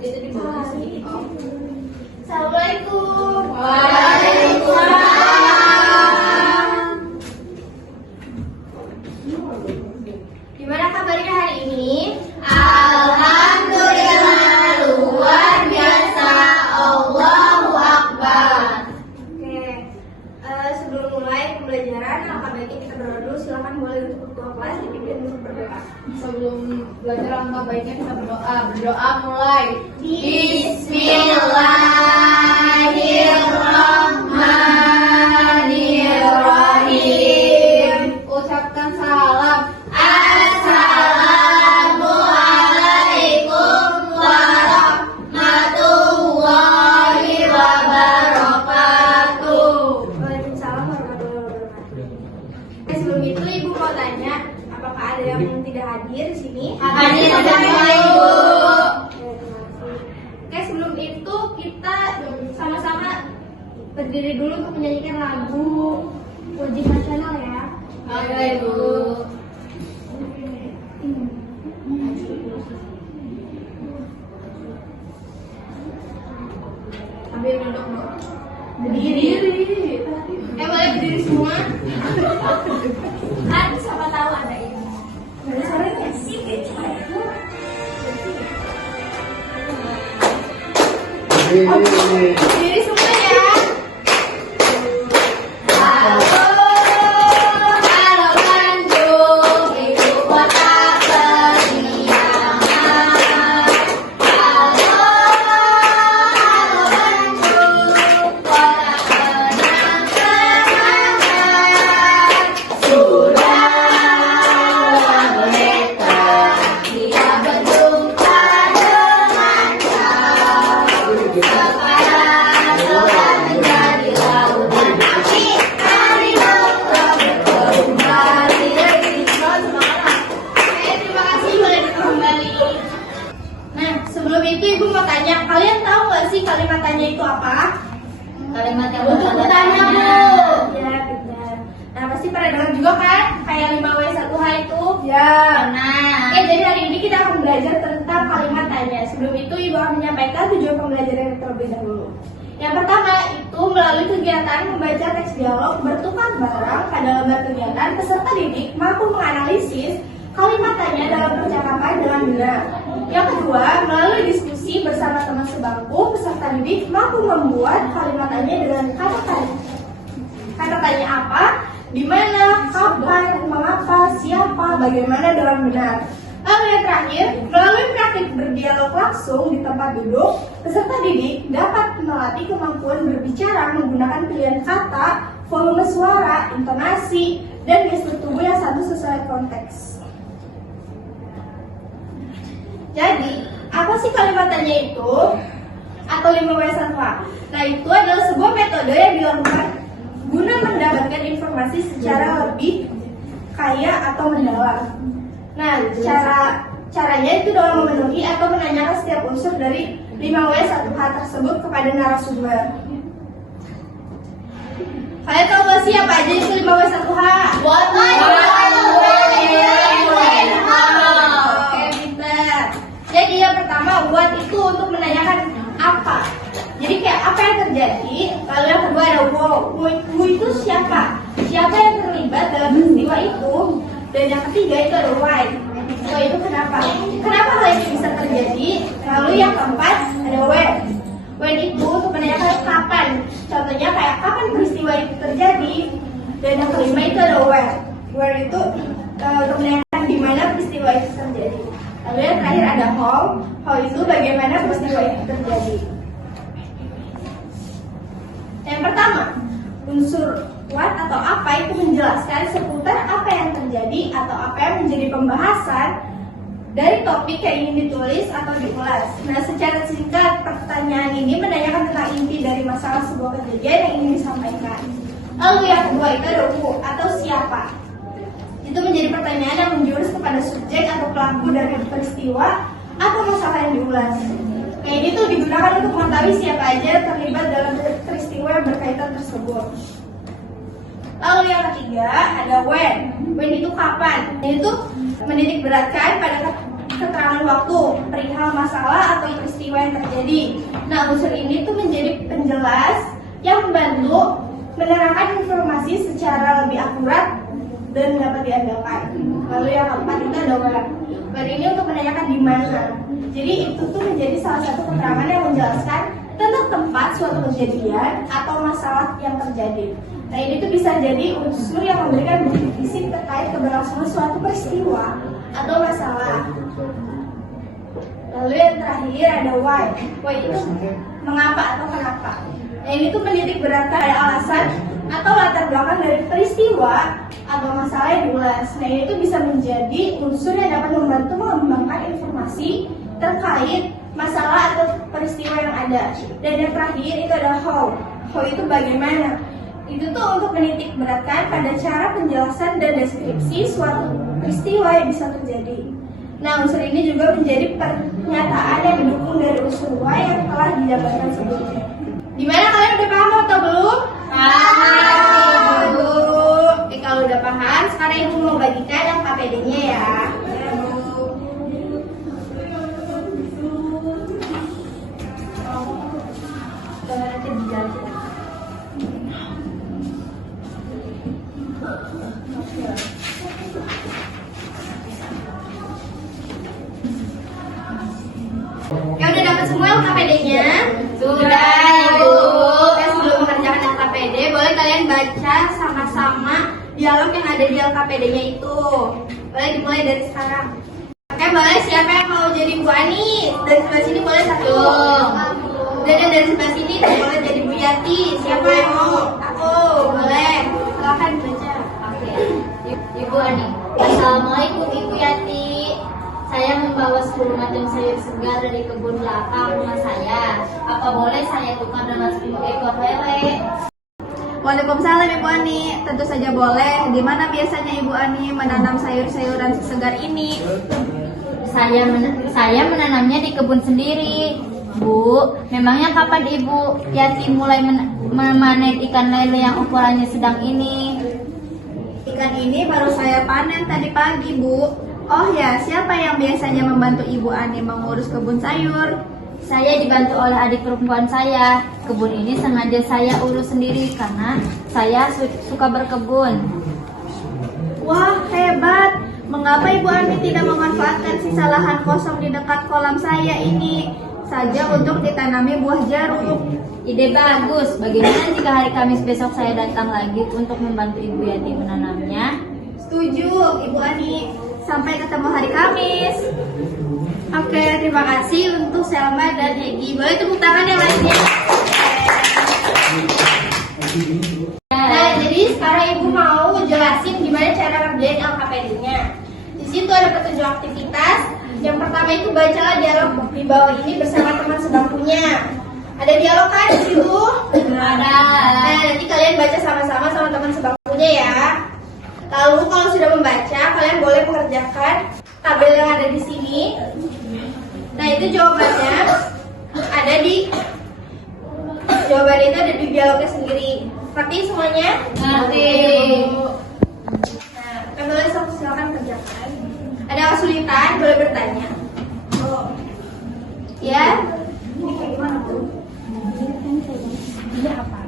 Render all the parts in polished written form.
Itu di bawah sini. Assalamualaikum. Waalaikumsalam. Gimana kabarnya hari ini? Alhamdulillah, luar biasa. Allahu Akbar. Oke. Sebelum mulai pembelajaran, alangkah baiknya kita berdoa dulu. Silakan boleh untuk ketua kelas dipimpin untuk berdoa. Sebelum belajar alangkah baiknya kita berdoa. Berdoa mulai. Bismillahirrahmanirrahim. Ucapkan salam. Assalamualaikum warahmatullahi wabarakatuh. Waalaikumsalam warahmatullahi wabarakatuh. Sebelum itu Ibu mau tanya, apakah ada yang tidak hadir di sini? Hadir semua, Ibu. Oke, sebelum itu kita sama-sama berdiri dulu untuk menyanyikan lagu wajib nasional ya. Oke, Ibu. Ambil duduk dulu. Berdiri. Boleh berdiri semua. Kan siapa tahu ada ini. Ada suaranya sih berdiri semua ya. Halo Bandung, ibu kota periangan. Halo Bandung, kota kenang kenangan. Sudah mereka tidak berjumpa dengan kau. Sekarang telah menjadi lautan api. Hari dokter kembali lagi. Terima kasih, boleh duduk kembali. Nah, sebelum itu Ibu mau tanya, kalian tahu nggak sih kalimat tanya itu apa? Kalimat yang Untuk bertanda bertanya, tanya. Bu. Ya, benar. Nah, pasti pada dengar juga kan, kayak 5W1H itu? Ya. Oke, jadi hari ini kita akan belajar tentang kalimat tanya. Sebelum itu, Ibu akan menyampaikan tujuan pembelajaran terlebih dahulu. Yang pertama itu melalui kegiatan membaca teks dialog bertukar barang pada lembar kegiatan, peserta didik mampu menganalisis kalimat tanya dalam percakapan dengan benar. Yang kedua, melalui diskusi bersama teman sebangku, peserta didik mampu membuat kalimat tanya dengan kata tanya. Kata tanya apa, di mana, kapan, mengapa, siapa, bagaimana dengan benar. Lalu yang terakhir, melalui praktik berdialog langsung di tempat duduk, peserta didik dapat melatih kemampuan berbicara menggunakan pilihan kata, volume suara, intonasi, dan gestur tubuh yang satu sesuai konteks. Jadi, apa sih kalimat tanya itu? Atau 5W1H? Nah, itu adalah sebuah metode yang dilakukan guna mendapatkan informasi secara lebih kaya atau mendalam. Nah, caranya itu dengan memenuhi atau menanyakan setiap unsur dari 5W1H tersebut kepada narasumber. Kalian tahu gak sih apa aja itu 5W1H? Oke, pintar. Jadi yang pertama, what itu untuk menanyakan apa. Jadi kayak apa yang terjadi. Lalu yang kedua ada who itu siapa. Siapa yang terlibat dalam peristiwa itu. Dan yang ketiga itu ada why. Why itu kenapa. Kenapa hal ini bisa terjadi. Lalu yang keempat ada when. When itu untuk menanyakan kapan. Contohnya kayak kapan peristiwa itu terjadi. Dan yang kelima itu ada where. Where itu untuk menanyakan di mana peristiwa itu terjadi. Lalu yang terakhir ada how. How itu bagaimana peristiwa itu terjadi. Yang pertama, unsur what atau apa itu menjelaskan seputar apa yang terjadi atau apa yang menjadi pembahasan dari topik yang ingin ditulis atau diulas. Nah, secara singkat pertanyaan ini menanyakan tentang inti dari masalah sebuah kejadian yang ingin disampaikan. Lalu yang kedua itu ada who atau siapa. Itu menjadi pertanyaan yang menjurus kepada subjek atau pelaku dari peristiwa atau masalah yang diulas. Nah, ini tuh digunakan untuk mengetahui siapa aja terlibat dalam peristiwa yang berkaitan tersebut. Lalu yang ketiga ada when. When itu kapan. Ini tuh menitik beratkan pada keterangan waktu perihal masalah atau peristiwa yang terjadi. Nah, unsur ini tuh menjadi penjelas yang membantu menerangkan informasi secara lebih akurat dan dapat diandalkan. Lalu yang keempat itu ada where. Where ini untuk menanyakan di mana. Jadi itu tuh menjadi salah satu keterangan yang menjelaskan tentang tempat suatu kejadian atau masalah yang terjadi. Nah, ini tuh bisa jadi unsur yang memberikan bukti fisik terkait keberlangsungan suatu peristiwa atau masalah. Lalu yang terakhir ada why. Why itu mengapa atau kenapa. Nah, ini tuh menitik beratkan ada alasan atau latar belakang dari peristiwa atau masalah yang diulas. Nah, ini tuh bisa menjadi unsur yang dapat membantu mengembangkan informasi terkait masalah atau peristiwa yang ada. Dan yang terakhir itu ada how. How itu bagaimana. Itu tuh untuk menitik beratkan pada cara penjelasan dan deskripsi suatu peristiwa yang bisa terjadi. Nah, unsur ini juga menjadi pernyataan yang didukung dari unsur why yang telah dijabarkan sebelumnya. Gimana, kalian udah paham atau belum? Paham. Oke, kalau udah paham, sekarang ibu mau bagikan yang KPD-nya ya. Nanti dijelasin. Ya udah dapat semua LKPD-nya? Sudah, Ibu. Sebelum mengerjakan LKPD, boleh kalian baca sama-sama dialog yang ada di LKPD-nya itu. Boleh dimulai dari sekarang. Oke, boleh siapa yang mau jadi Bu Ani? Dari sebelah sini boleh satu. Dan dari sebelah sini boleh jadi Bu Yati. Siapa yang mau? Aku. Boleh. Silakan baca. Oke, Ibu Ani. Assalamualaikum Ibu Yati. Saya membawa 10 macam sayur segar dari kebun belakang rumah saya. Apa boleh saya tukar dengan 10 ekor lele? Waalaikumsalam Ibu Ani, tentu saja boleh. Di mana biasanya Ibu Ani menanam sayur-sayuran segar ini? Saya menanamnya di kebun sendiri. Bu, memangnya kapan Ibu Yati mulai memanen ikan lele yang ukurannya sedang ini? Ikan ini baru saya panen tadi pagi, Bu. Oh ya, siapa yang biasanya membantu Ibu Ani mengurus kebun sayur? Saya dibantu oleh adik perempuan saya. Kebun ini sengaja saya urus sendiri karena saya suka berkebun. Wah, hebat. Mengapa Ibu Ani tidak memanfaatkan sisa lahan kosong di dekat kolam saya ini saja untuk ditanami buah jeruk? Ide bagus. Bagaimana jika hari Kamis besok saya datang lagi untuk membantu Ibu Yati menanamnya? Setuju, Ibu Ani. Sampai ketemu hari Kamis. Oke, terima kasih untuk Selma dan Egi. Boleh tepuk tangan yang lainnya. Nah, jadi sekarang Ibu mau jelasin gimana cara ngerjain LKPD-nya. Di situ ada petunjuk aktivitas. Yang pertama itu bacalah dialog di bawah ini bersama teman sebangkunya. Ada dialog kan di situ? Ada. Nah, nanti kalian baca sama-sama sama teman sebangkunya ya. Lalu kalau sudah membaca, kalian boleh mengerjakan tabel yang ada di sini. Nah, itu jawabannya ada di dialognya sendiri. Ngerti semuanya? Ngerti. Nah, kalian boleh silakan kerjakan. Ada kesulitan, boleh bertanya. Ya? Ini kayak gimana tuh? Iya apa?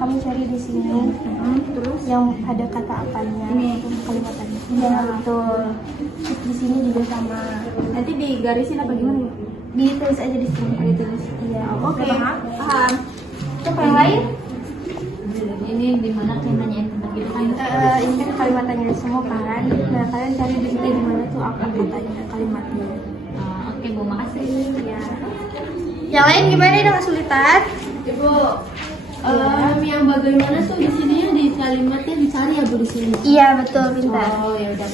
Kamu cari di sini, terus yang ada kata apanya, Ini. kalimatannya. Iya betul. Di sini juga sama. Nanti digarisin apa gimana? Ditulis aja di sini. Ditulis. Iya. Oke, paham. Coba yang lain. Ini di mana kalian nanyain tentang gitu kan? Ini kan kalimatannya semua kan. Nah kalian cari di sini di mana tuh apa katanya kalimatnya. Oke Bu, makasih. Iya. Yang lain gimana? Ada kesulitan? Ibu, yang bagaimana tuh di sini ya, di kalimatnya dicari ya Bu di sini. Iya betul pintar. Oh ya udah.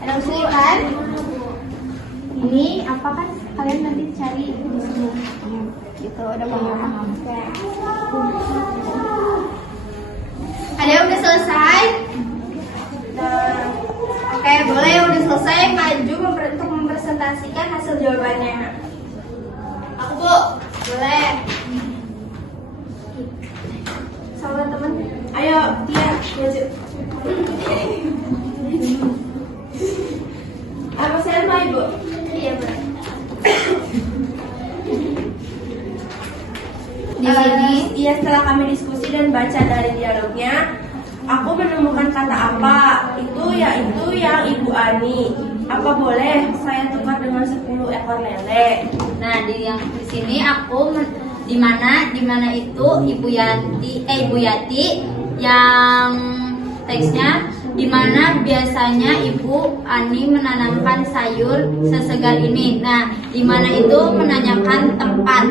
Ada kesulitan? Ini apa kan kalian nanti cari di sini. Gitu udah paham. Oke. Ada yang udah selesai? Nah, oke, boleh yang udah selesai maju untuk mempresentasikan hasil jawabannya. Aku Bu, boleh. Sama teman. Ayo, dia maju. Di sini Ya, setelah kami diskusi dan baca dari dialognya, aku menemukan kata apa. Itu yaitu yang Ibu Ani. Apa boleh saya tukar dengan 10 ekor lele? Nah, di sini di mana itu Ibu Yati yang teksnya di mana biasanya Ibu Ani menanamkan sayur sesegar ini. Nah, di mana itu menanyakan tempat.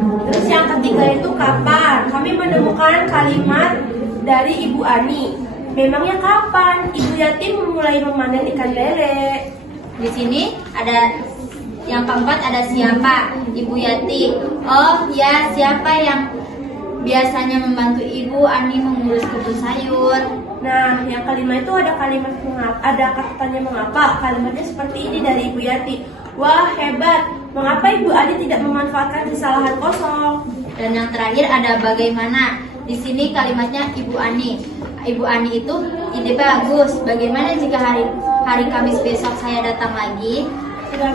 Terus yang ketiga itu kapan? Kami menemukan kalimat dari Ibu Ani. Memangnya kapan Ibu Yati memulai memanen ikan lele? Di sini ada yang keempat, ada siapa? Ibu Yati. Oh ya, siapa yang biasanya membantu Ibu Ani mengurus kebun sayur? Nah, yang kelima itu ada kalimat mengapa, ada katanya mengapa. Kalimatnya seperti ini dari Ibu Yati. Wah, hebat. Mengapa Ibu Ani tidak memanfaatkan sisa lahan kosong? Dan yang terakhir ada bagaimana. Di sini kalimatnya Ibu Ani. Ibu Ani itu ide bagus. Bagaimana jika hari Kamis besok saya datang lagi? Sudah.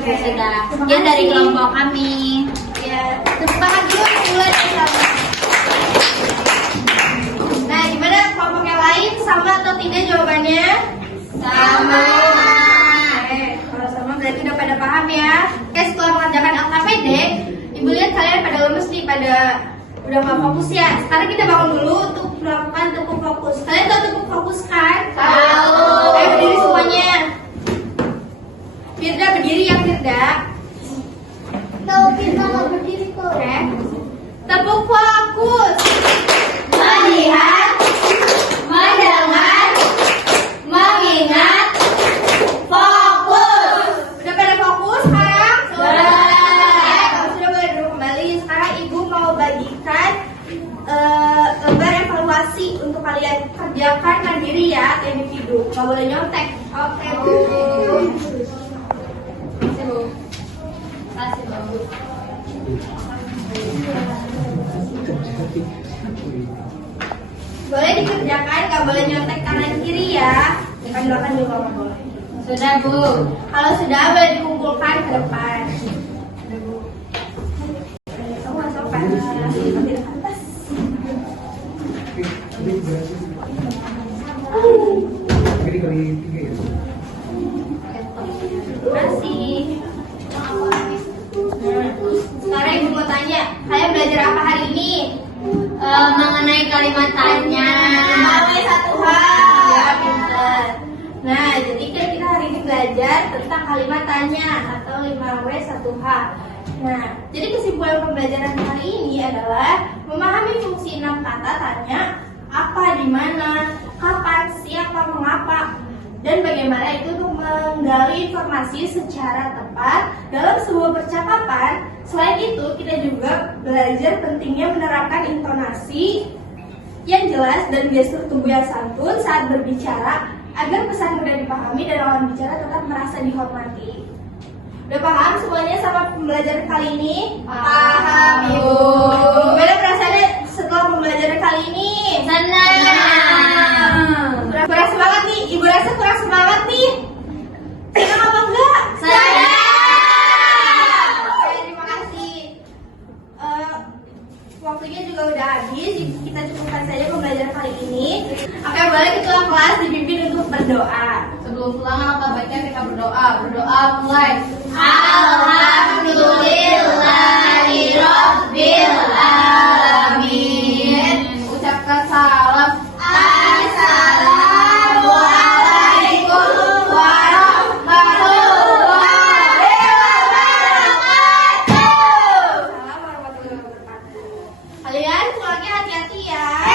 Sekian dari kelompok kami. Ya, tepuk tangan dulu mulai bersama. Nah, gimana kelompok yang lain, sama atau tidak jawabannya? Sama. Oke, kalau sama berarti udah pada paham ya. Oke, setelah mengerjakan LKPD, Ibu lihat kalian pada lemes nih, pada udah nggak fokus ya. Sekarang kita bangun dulu untuk melakukan tepuk fokus. Kalian tahu tepuk fokus kan? Tahu. Ayo berdiri semuanya. Firda berdiri ya, Firda. Tahu kita nggak berdiri kok. Oke. Tepuk fokus. Melihat, mendengar, mengingat, fokus. Udah pada fokus sekarang? Sudah. Kalau sudah boleh duduk kembali. Sekarang Ibu mau bagikan lembar evaluasi untuk kalian kerjakan mandiri ya, atau individu. Gak boleh nyontek. Oke, Bu. Kasih Bu. Boleh dikerjakan, gak boleh nyontek kanan kiri ya. Depan-depan juga gak boleh. Sudah Bu. Kalau sudah boleh dikumpulkan ke depan. Kamu nggak sopan. Di atas. Masih. Sekarang Ibu mau tanya, kalian belajar apa hari ini? Mengenai kalimat tanya. 5W 1H. Ya, pintar. Nah, jadi kan kita hari ini belajar tentang kalimat tanya atau 5W 1H. Nah, jadi kesimpulan pembelajaran kali ini adalah memahami fungsi 6 kata tanya, apa, di mana, kapan, siapa, mengapa, dan bagaimana itu untuk menggali informasi secara tepat dalam sebuah percakapan. Selain itu, kita juga belajar pentingnya menerapkan intonasi yang jelas dan gestur tubuh yang santun saat berbicara agar pesan mudah dipahami dan lawan bicara tetap merasa dihormati. Udah paham semuanya sama pembelajaran kali ini? Paham, Ibu. Gimana perasaannya setelah pembelajaran kali ini? Senang. Kurang semangat nih, Ibu rasa kurang semangat nih. Senang apa enggak? Senang. Oke, terima kasih. Waktunya juga udah habis, kita cukupkan saja pembelajaran kali ini. Oke, boleh ketua kelas dipimpin untuk berdoa. Sebelum pulang, alangkah baiknya kita berdoa. Berdoa mulai. Alhamdulillahirobbil alamin. Ucapkan salam. Assalamualaikum warahmatullahi wabarakatuh. Kalian pulangnya hati-hati ya.